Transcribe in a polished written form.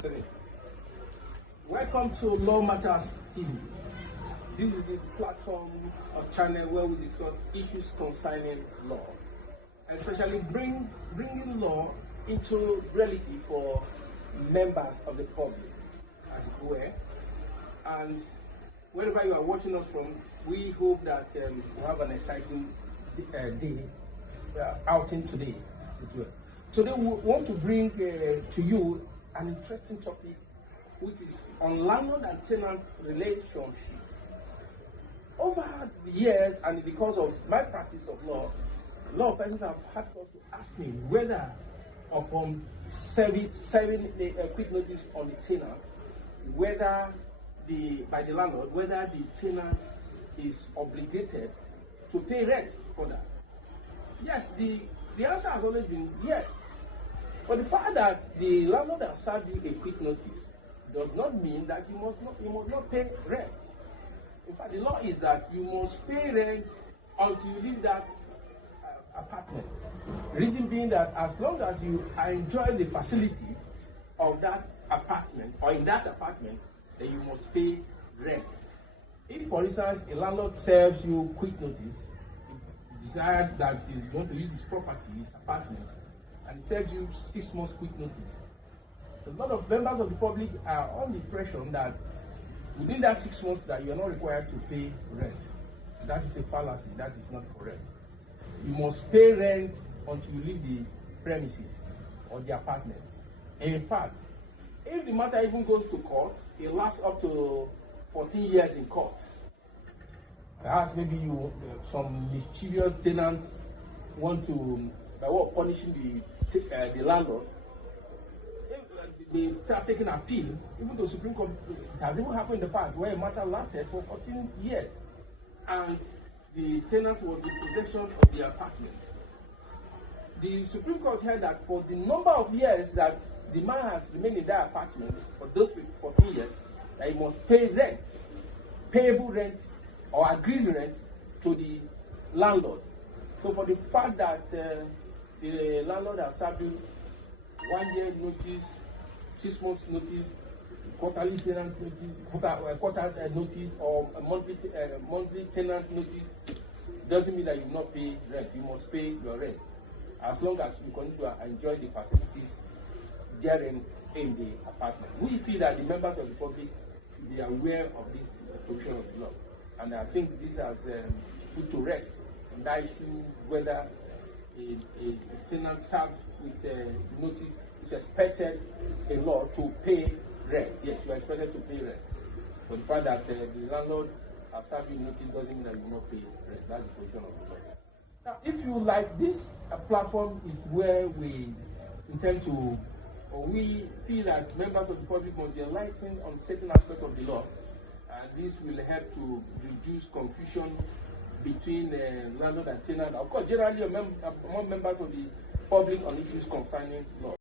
Three. Welcome to Law Matters TV. This is the platform or channel where we discuss issues concerning law, especially bringing law into reality for members of the public, as it were. And wherever you are watching us from, we hope that you have an exciting day outing today. Today we want to bring to you an interesting topic, which is on landlord and tenant relationship. Over the years, and because of my practice of law, a lot of persons have had us to ask me whether upon serving a quick notice on the tenant, whether by the landlord, whether the tenant is obligated to pay rent for that. Yes, the answer has always been yes. But the fact that the landlord has served you a quick notice does not mean that you must not pay rent. In fact, the law is that you must pay rent until you leave that apartment. The reason being that as long as you enjoy the facilities of that apartment or in that apartment, then you must pay rent. If, for instance, a landlord serves you quick notice, he decides that he's going to use his property, his apartment, and serves you 6 months quick notice, a lot of members of the public are on the impression that within that 6 months that you are not required to pay rent. That is a fallacy. That is not correct. You must pay rent until you leave the premises or the apartment. And in fact, if the matter even goes to court, it lasts up to 14 years in court. Perhaps maybe some mischievous tenants want to, by way of punishing the landlord, they start taking appeal, even to the Supreme Court. It has even happened in the past where a matter lasted for 14 years and the tenant was in possession of the apartment. The Supreme Court held that for the number of years that the man has remained in that apartment, for those 14 years, that he must pay rent, payable rent or agreed rent to the landlord. So for the fact that the landlord has served you 1 year notice, 6 months notice, quarterly tenant notice, quarter notice, or a monthly tenant notice, doesn't mean that you will not pay rent. You must pay your rent as long as you continue to enjoy the facilities therein in the apartment. We feel that the members of the public should be aware of this provision of the law, and I think this has put to rest on that issue whether a tenant served with a notice is expected in law to pay rent. Yes, you are expected to pay rent. But the fact that the landlord has served you notice doesn't mean that you will not pay rent. That's the position of the law. Now, if you like, this platform is where we intend to, or we feel that members of the public must be enlightened on certain aspects of the law, and this will help to reduce confusion between landlord and tenant. Of course, generally among members of the public on issues concerning law.